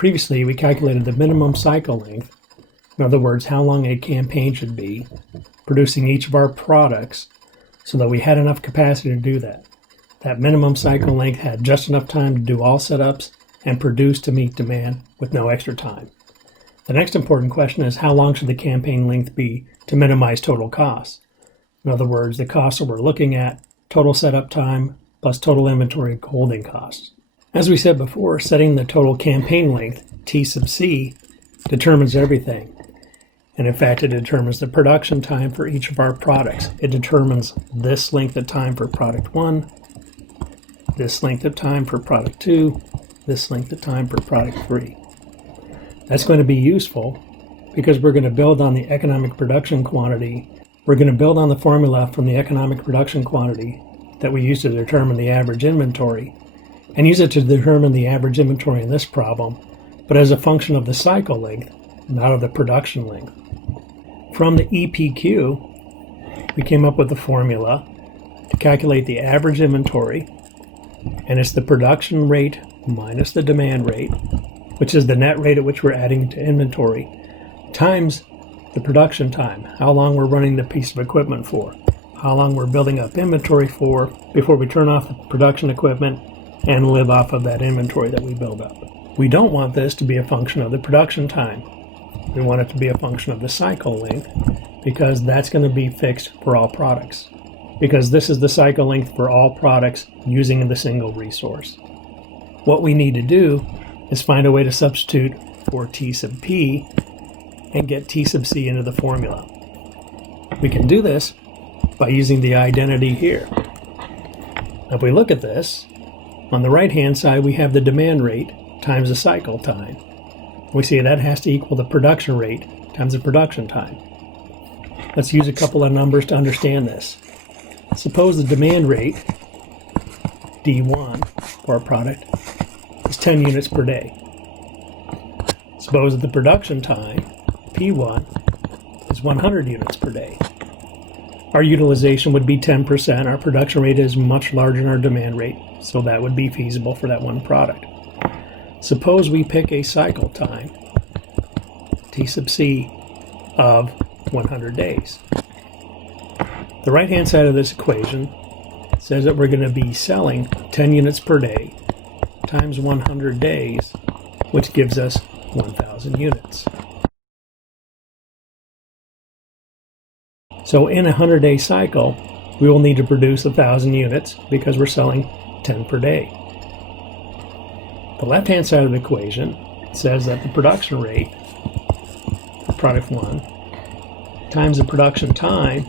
Previously, we calculated the minimum cycle length, in other words, how long a campaign should be, producing each of our products so that we had enough capacity to do that. That minimum cycle length had just enough time to do all setups and produce to meet demand with no extra time. The next important question is how long should the campaign length be to minimize total costs? In other words, the costs that we're looking at, total setup time plus total inventory holding costs. As we said before, setting the total campaign length, T sub C, determines everything. And in fact, it determines the production time for each of our products. It determines this length of time for product 1, this length of time for product 2, this length of time for product 3. That's going to be useful because we're going to build on the economic production quantity. We're going to build on the formula from the economic production quantity that we use to determine the average inventory and use it to determine the average inventory in this problem, but as a function of the cycle length, not of the production length. From the EPQ, we came up with the formula to calculate the average inventory, and it's the production rate minus the demand rate, which is the net rate at which we're adding to inventory, times the production time, how long we're running the piece of equipment for, how long we're building up inventory for before we turn off the production equipment and live off of that inventory that we build up. We don't want this to be a function of the production time. We want it to be a function of the cycle length because that's going to be fixed for all products. Because this is the cycle length for all products using the single resource. What we need to do is find a way to substitute for T sub P and get T sub C into the formula. We can do this by using the identity here. If we look at this, on the right-hand side we have the demand rate times the cycle time. We see that has to equal the production rate times the production time. Let's use a couple of numbers to understand this. Suppose the demand rate, D1, for our product is 10 units per day. Suppose that the production time, P1, is 100 units per day. Our utilization would be 10%. Our production rate is much larger than our demand rate, so that would be feasible for that one product. Suppose we pick a cycle time, T sub C, of 100 days. The right-hand side of this equation says that we're going to be selling 10 units per day times 100 days, which gives us 1,000 units. So in a 100-day cycle, we will need to produce 1,000 units because we're selling 10 per day. The left-hand side of the equation says that the production rate for product 1 times the production time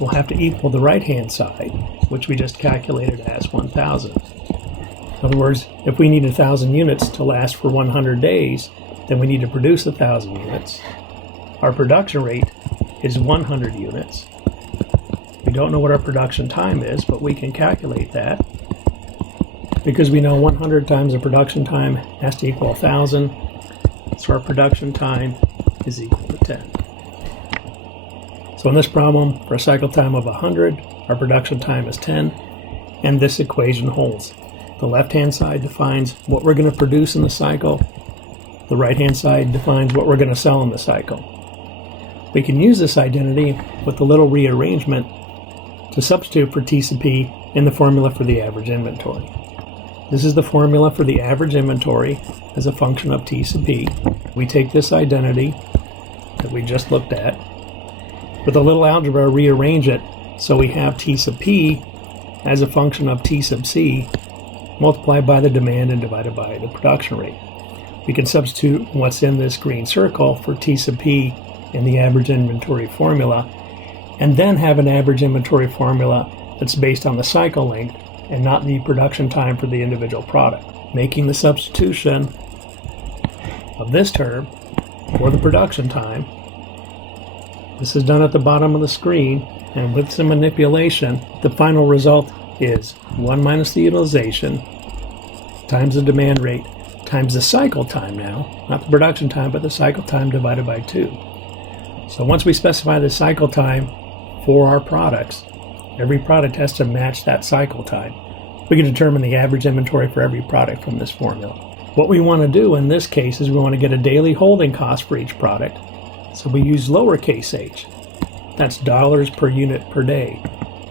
will have to equal the right-hand side, which we just calculated as 1,000. In other words, if we need 1,000 units to last for 100 days, then we need to produce 1,000 units. Our production rate is 100 units. We don't know what our production time is, but we can calculate that because we know 100 times the production time has to equal 1,000, so our production time is equal to 10. So in this problem, for a cycle time of 100, our production time is 10, and this equation holds. The left-hand side defines what we're going to produce in the cycle. The right-hand side defines what we're going to sell in the cycle. We can use this identity with a little rearrangement to substitute for T sub P in the formula for the average inventory. This is the formula for the average inventory as a function of T sub P. We take this identity that we just looked at, with a little algebra rearrange it so we have T sub P as a function of T sub C multiplied by the demand and divided by the production rate. We can substitute what's in this green circle for T sub P in the average inventory formula, and then have an average inventory formula that's based on the cycle length and not the production time for the individual product, making the substitution of this term for the production time. This is done at the bottom of the screen, and with some manipulation, the final result is 1 minus the utilization times the demand rate times the cycle time now, not the production time, but the cycle time divided by 2. So once we specify the cycle time for our products, every product has to match that cycle time. We can determine the average inventory for every product from this formula. What we want to do in this case is we want to get a daily holding cost for each product. So we use lowercase h. That's dollars per unit per day.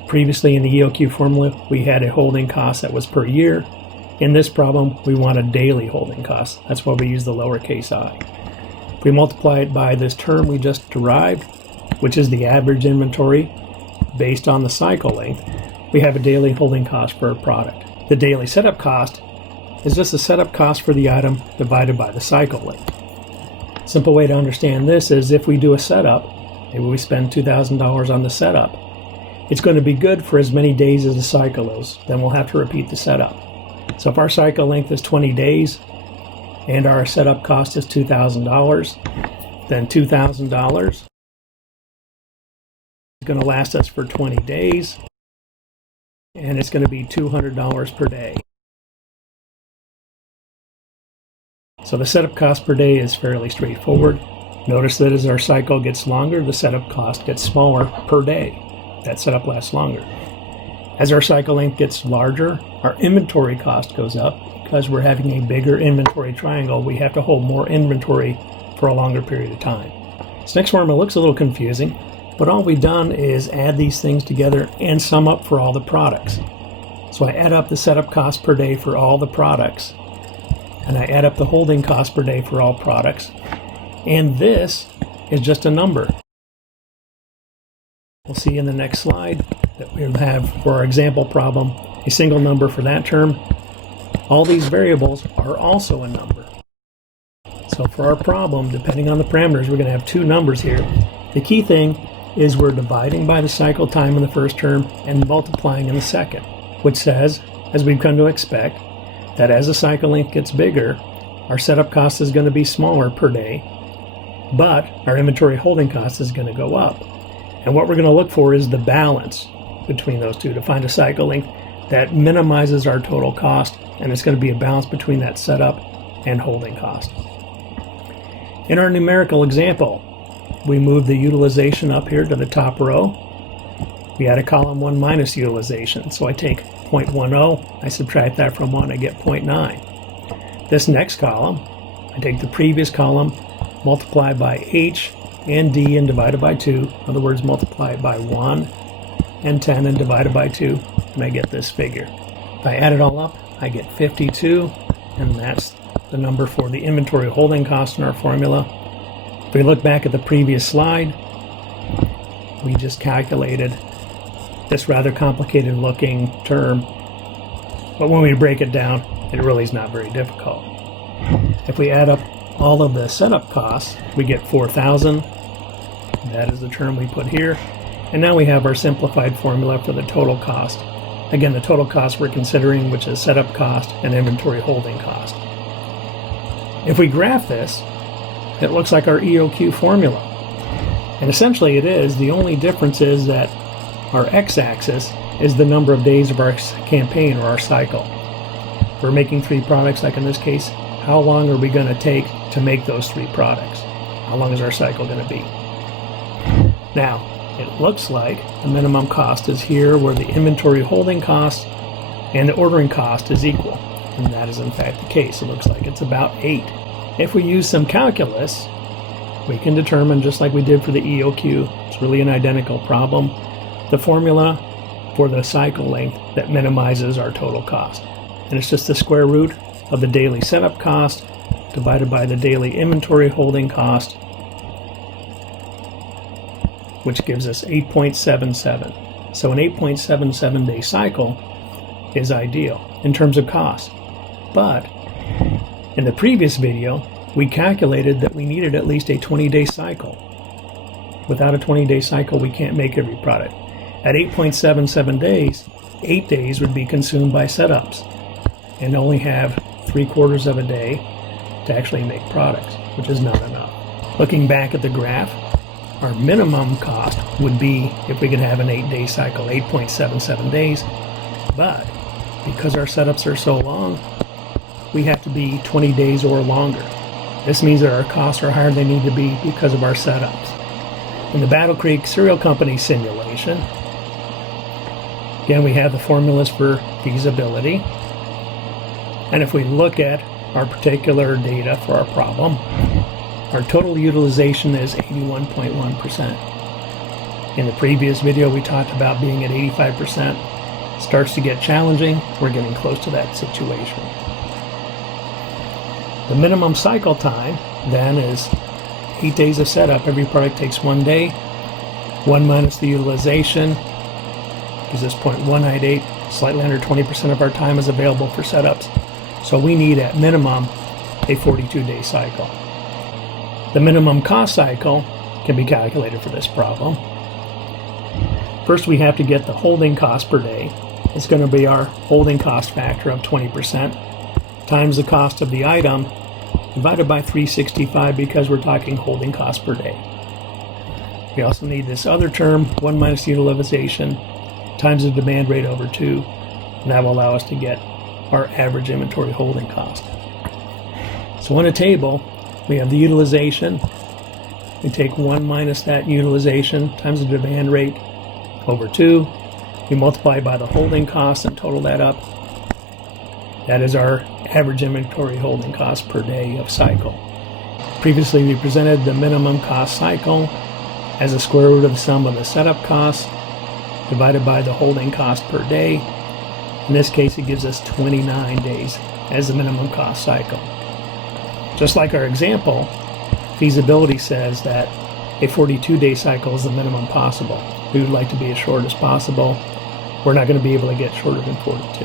Previously in the EOQ formula, we had a holding cost that was per year. In this problem, we want a daily holding cost. That's why we use the lowercase I. If we multiply it by this term we just derived, which is the average inventory based on the cycle length, we have a daily holding cost for a product. The daily setup cost is just the setup cost for the item divided by the cycle length. Simple way to understand this is if we do a setup, maybe we spend $2,000 on the setup, it's going to be good for as many days as the cycle is. Then we'll have to repeat the setup. So if our cycle length is 20 days and our setup cost is $2,000, then $2,000 is going to last us for 20 days, and it's going to be $200 per day. So the setup cost per day is fairly straightforward. Notice that as our cycle gets longer, the setup cost gets smaller per day. That setup lasts longer. As our cycle length gets larger, our inventory cost goes up because we're having a bigger inventory triangle. We have to hold more inventory for a longer period of time. This next formula looks a little confusing, but all we've done is add these things together and sum up for all the products. So I add up the setup cost per day for all the products, and I add up the holding cost per day for all products, and this is just a number. We'll see in the next slide that we'll have, for our example problem, a single number for that term. All these variables are also a number. So for our problem, depending on the parameters, we're going to have two numbers here. The key thing is we're dividing by the cycle time in the first term and multiplying in the second, which says, as we've come to expect, that as the cycle length gets bigger, our setup cost is going to be smaller per day, but our inventory holding cost is going to go up. And what we're going to look for is the balance between those two to find a cycle length that minimizes our total cost, and it's going to be a balance between that setup and holding cost. In our numerical example, we move the utilization up here to the top row. We add a column 1 minus utilization. So I take 0.10, I subtract that from 1, I get 0.9. This next column, I take the previous column, multiply by H and D and divided by 2. In other words, multiply it by 1 and 10 and divided by 2, and I get this figure. If I add it all up, I get 52, and that's the number for the inventory holding cost in our formula. If we look back at the previous slide, we just calculated this rather complicated looking term, but when we break it down, it really is not very difficult. If we add up all of the setup costs, we get 4,000. That is the term we put here. And now we have our simplified formula for the total cost. Again, the total cost we're considering, which is setup cost and inventory holding cost. If we graph this, it looks like our EOQ formula. And essentially it is. The only difference is that our x-axis is the number of days of our campaign or our cycle. If we're making 3 products, like in this case, how long are we going to take to make those 3 products? How long is our cycle going to be? Now, it looks like the minimum cost is here where the inventory holding cost and the ordering cost is equal. And that is in fact the case. It looks like it's about 8. If we use some calculus, we can determine, just like we did for the EOQ, it's really an identical problem, the formula for the cycle length that minimizes our total cost. And it's just the square root of the daily setup cost divided by the daily inventory holding cost, which gives us 8.77. So an 8.77 day cycle is ideal in terms of cost. But in the previous video, we calculated that we needed at least a 20-day cycle. Without a 20-day cycle, we can't make every product. At 8.77 days, 8 days would be consumed by setups and only have 3/4 of a day to actually make products, which is not enough. Looking back at the graph, our minimum cost would be, if we could have an 8-day cycle, 8.77 days. But because our setups are so long, we have to be 20 days or longer. This means that our costs are higher than they need to be because of our setups. In the Battle Creek Cereal Company simulation, again, we have the formulas for feasibility. And if we look at our particular data for our problem, our total utilization is 81.1%. In the previous video, we talked about being at 85%. It starts to get challenging. We're getting close to that situation. The minimum cycle time then is 8 days of setup. Every product takes 1 day. 1 minus the utilization gives us 0.198. Slightly under 20% of our time is available for setups. So we need at minimum a 42-day cycle. The minimum cost cycle can be calculated for this problem. First, we have to get the holding cost per day. It's going to be our holding cost factor of 20% times the cost of the item divided by 365 because we're talking holding cost per day. We also need this other term, 1 minus utilization times the demand rate over 2, and that will allow us to get our average inventory holding cost. So in a table, we have the utilization. We take 1 minus that utilization times the demand rate over 2. We multiply by the holding cost and total that up. That is our average inventory holding cost per day of cycle. Previously, we presented the minimum cost cycle as a square root of the sum of the setup costs divided by the holding cost per day. In this case, it gives us 29 days as the minimum cost cycle. Just like our example, feasibility says that a 42-day cycle is the minimum possible. We would like to be as short as possible. We're not going to be able to get shorter than 42.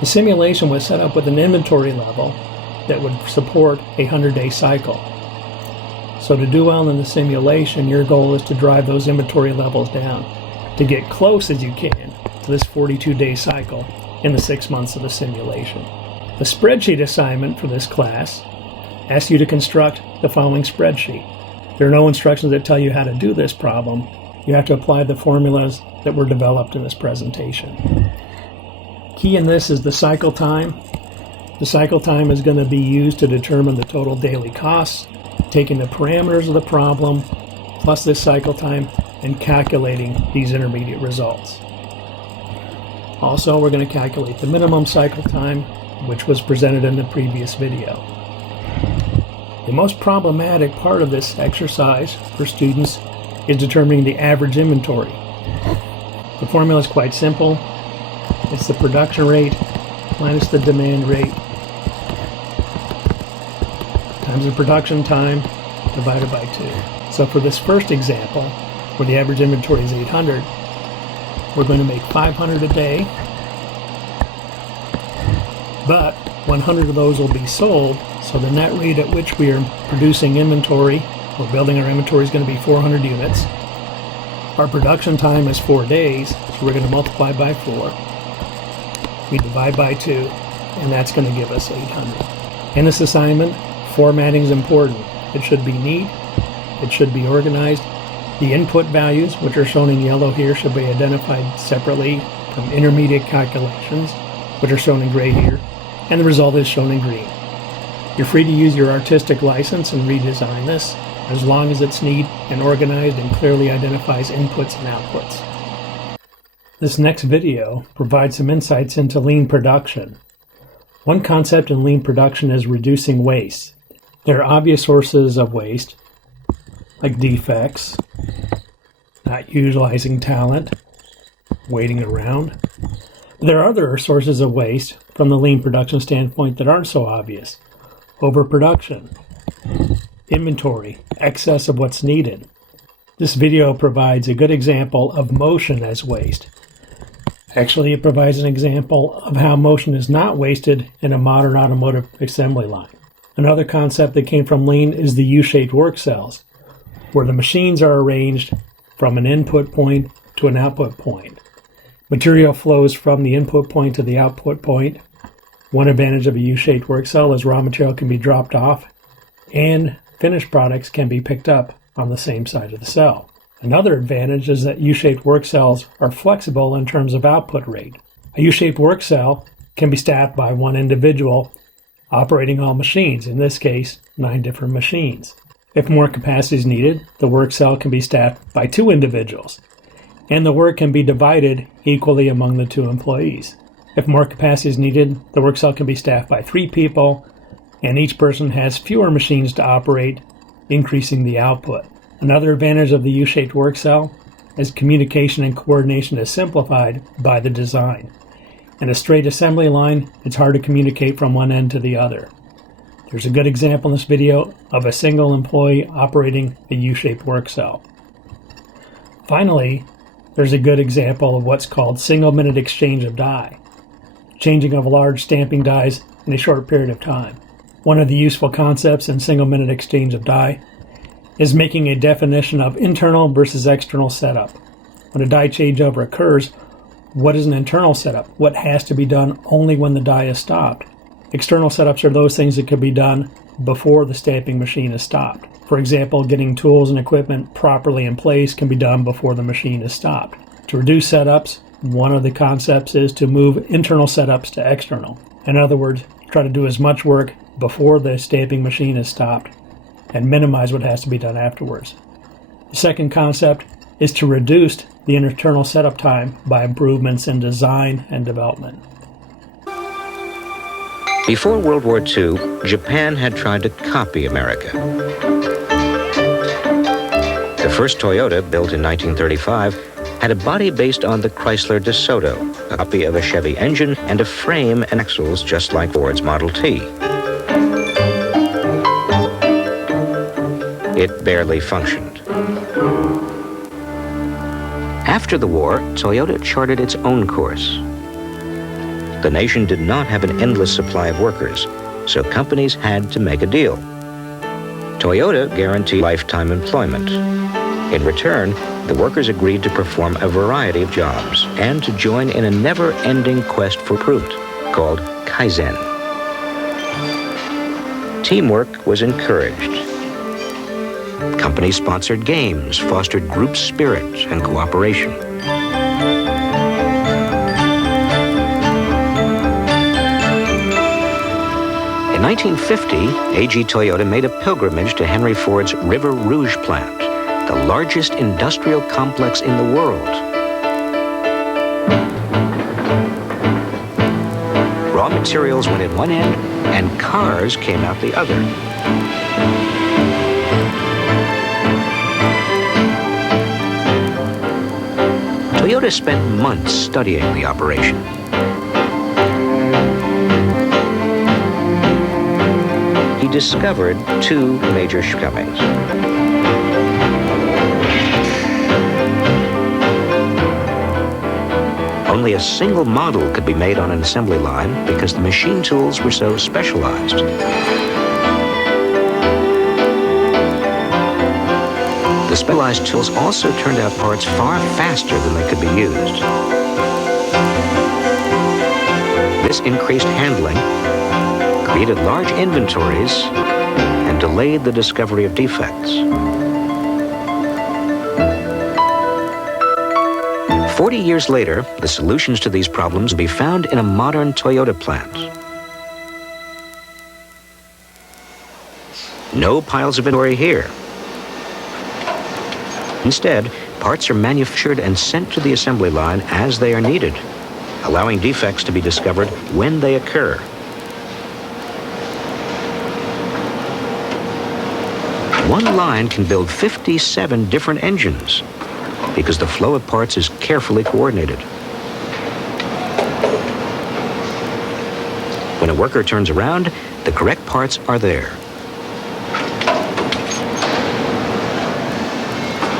The simulation was set up with an inventory level that would support a 100-day cycle. So to do well in the simulation, your goal is to drive those inventory levels down to get close as you can to this 42-day cycle in the 6 months of the simulation. The spreadsheet assignment for this class asks you to construct the following spreadsheet. There are no instructions that tell you how to do this problem. You have to apply the formulas that were developed in this presentation. Key in this is the cycle time. The cycle time is going to be used to determine the total daily costs, taking the parameters of the problem plus this cycle time and calculating these intermediate results. Also, we're going to calculate the minimum cycle time, which was presented in the previous video. The most problematic part of this exercise for students is determining the average inventory. The formula is quite simple. It's the production rate minus the demand rate times the production time divided by 2. So for this first example, where the average inventory is 800, we're going to make 500 a day, but 100 of those will be sold, so the net rate at which we are producing inventory, or building our inventory, is going to be 400 units. Our production time is 4 days, so we're going to multiply by 4. We divide by 2, and that's going to give us 800. In this assignment, formatting is important. It should be neat. It should be organized. The input values, which are shown in yellow here, should be identified separately from intermediate calculations, which are shown in gray here, and the result is shown in green. You're free to use your artistic license and redesign this, as long as it's neat and organized and clearly identifies inputs and outputs. This next video provides some insights into lean production. One concept in lean production is reducing waste. There are obvious sources of waste, like defects, not utilizing talent, waiting around. There are other sources of waste from the lean production standpoint that aren't so obvious. Overproduction, inventory, excess of what's needed. This video provides a good example of motion as waste. Actually, it provides an example of how motion is not wasted in a modern automotive assembly line. Another concept that came from lean is the U-shaped work cells, where the machines are arranged from an input point to an output point. Material flows from the input point to the output point. One advantage of a U-shaped work cell is raw material can be dropped off and finished products can be picked up on the same side of the cell. Another advantage is that U-shaped work cells are flexible in terms of output rate. A U-shaped work cell can be staffed by one individual operating all machines, in this case, 9 different machines. If more capacity is needed, the work cell can be staffed by 2 individuals, and the work can be divided equally among the 2 employees. If more capacity is needed, the work cell can be staffed by 3 people, and each person has fewer machines to operate, increasing the output. Another advantage of the U-shaped work cell is communication and coordination is simplified by the design. In a straight assembly line, it's hard to communicate from one end to the other. There's a good example in this video of a single employee operating a U-shaped work cell. Finally, there's a good example of what's called single-minute exchange of die, changing of large stamping dies in a short period of time. One of the useful concepts in single-minute exchange of die is making a definition of internal versus external setup. When a die changeover occurs, what is an internal setup? What has to be done only when the die is stopped? External setups are those things that could be done before the stamping machine is stopped. For example, getting tools and equipment properly in place can be done before the machine is stopped. To reduce setups, one of the concepts is to move internal setups to external. In other words, try to do as much work before the stamping machine is stopped and minimize what has to be done afterwards. The second concept is to reduce the internal setup time by improvements in design and development. Before World War II, Japan had tried to copy America. The first Toyota, built in 1935, had a body based on the Chrysler DeSoto, a copy of a Chevy engine, and a frame and axles just like Ford's Model T. It barely functioned. After the war, Toyota charted its own course. The nation did not have an endless supply of workers, so companies had to make a deal. Toyota guaranteed lifetime employment. In return, the workers agreed to perform a variety of jobs and to join in a never-ending quest for improvement called Kaizen. Teamwork was encouraged. Companies sponsored games, fostered group spirit and cooperation. In 1950, AG Toyota made a pilgrimage to Henry Ford's River Rouge plant, the largest industrial complex in the world. Raw materials went in one end, and cars came out the other. Toyota spent months studying the operation. He discovered 2 major shortcomings. Only a single model could be made on an assembly line because the machine tools were so specialized. The specialized tools also turned out parts far faster than they could be used. This increased handling, created large inventories, and delayed the discovery of defects. 40 years later, the solutions to these problems will be found in a modern Toyota plant. No piles of inventory here. Instead, parts are manufactured and sent to the assembly line as they are needed, allowing defects to be discovered when they occur. One line can build 57 different engines because the flow of parts is carefully coordinated. When a worker turns around, the correct parts are there.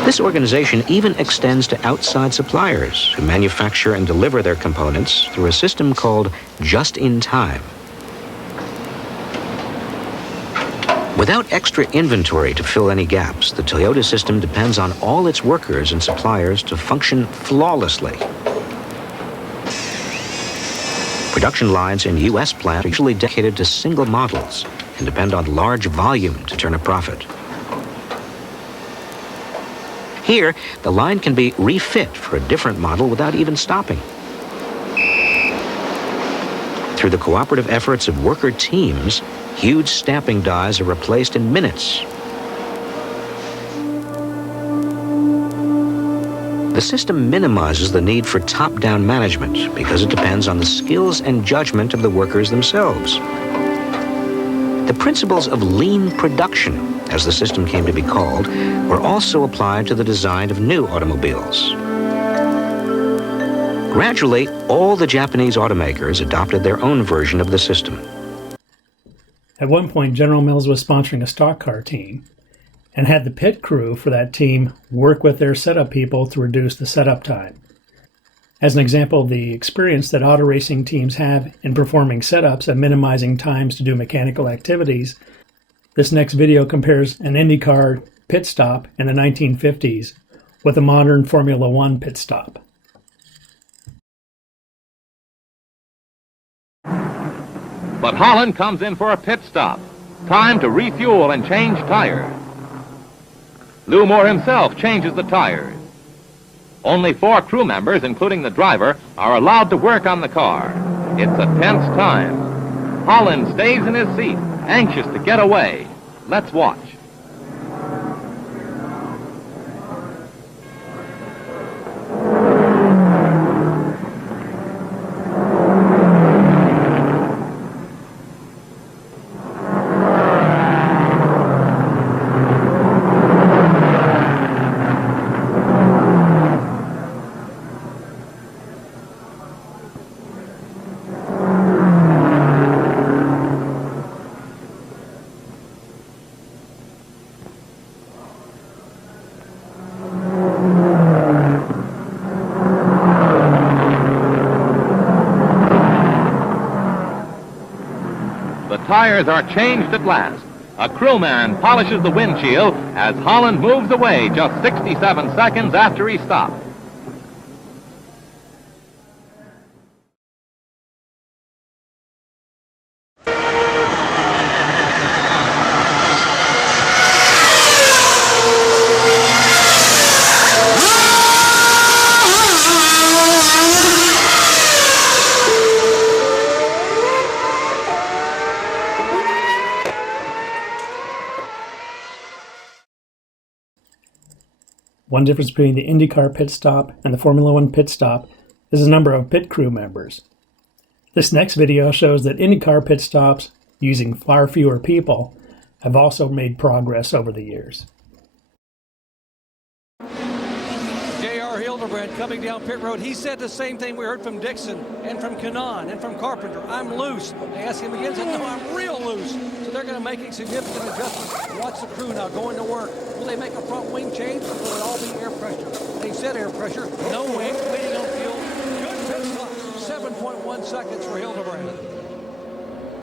This organization even extends to outside suppliers who manufacture and deliver their components through a system called just-in-time. Without extra inventory to fill any gaps, the Toyota system depends on all its workers and suppliers to function flawlessly. Production lines in U.S. plants are usually dedicated to single models and depend on large volume to turn a profit. Here, the line can be refit for a different model without even stopping. Through the cooperative efforts of worker teams, huge stamping dies are replaced in minutes. The system minimizes the need for top-down management because it depends on the skills and judgment of the workers themselves. The principles of lean production, as the system came to be called, were also applied to the design of new automobiles. Gradually, all the Japanese automakers adopted their own version of the system. At one point, General Mills was sponsoring a stock car team and had the pit crew for that team work with their setup people to reduce the setup time. As an example of the experience that auto racing teams have in performing setups and minimizing times to do mechanical activities, this next video compares an IndyCar pit stop in the 1950s with a modern Formula One pit stop. But Holland comes in for a pit stop. Time to refuel and change tires. Lou Moore himself changes the tires. Only 4 crew members, including the driver, are allowed to work on the car. It's a tense time. Holland stays in his seat, anxious to get away. Let's watch. Tires are changed at last. A crewman polishes the windshield as Holland moves away just 67 seconds after he stopped. One difference between the IndyCar pit stop and the Formula One pit stop is the number of pit crew members. This next video shows that IndyCar pit stops, using far fewer people, have also made progress over the years. J.R. Hildebrand coming down pit road, he said the same thing we heard from Dixon and from Kanaan and from Carpenter. I'm loose. They asked him again, said, no, I'm real loose. So they're going to make a significant adjustment. Watch the crew now going to work. Will they make a front wing change, or will it all be air pressure? They said air pressure, no wing, waiting on fuel. Good pit stop, 7.1 seconds for Hildebrand.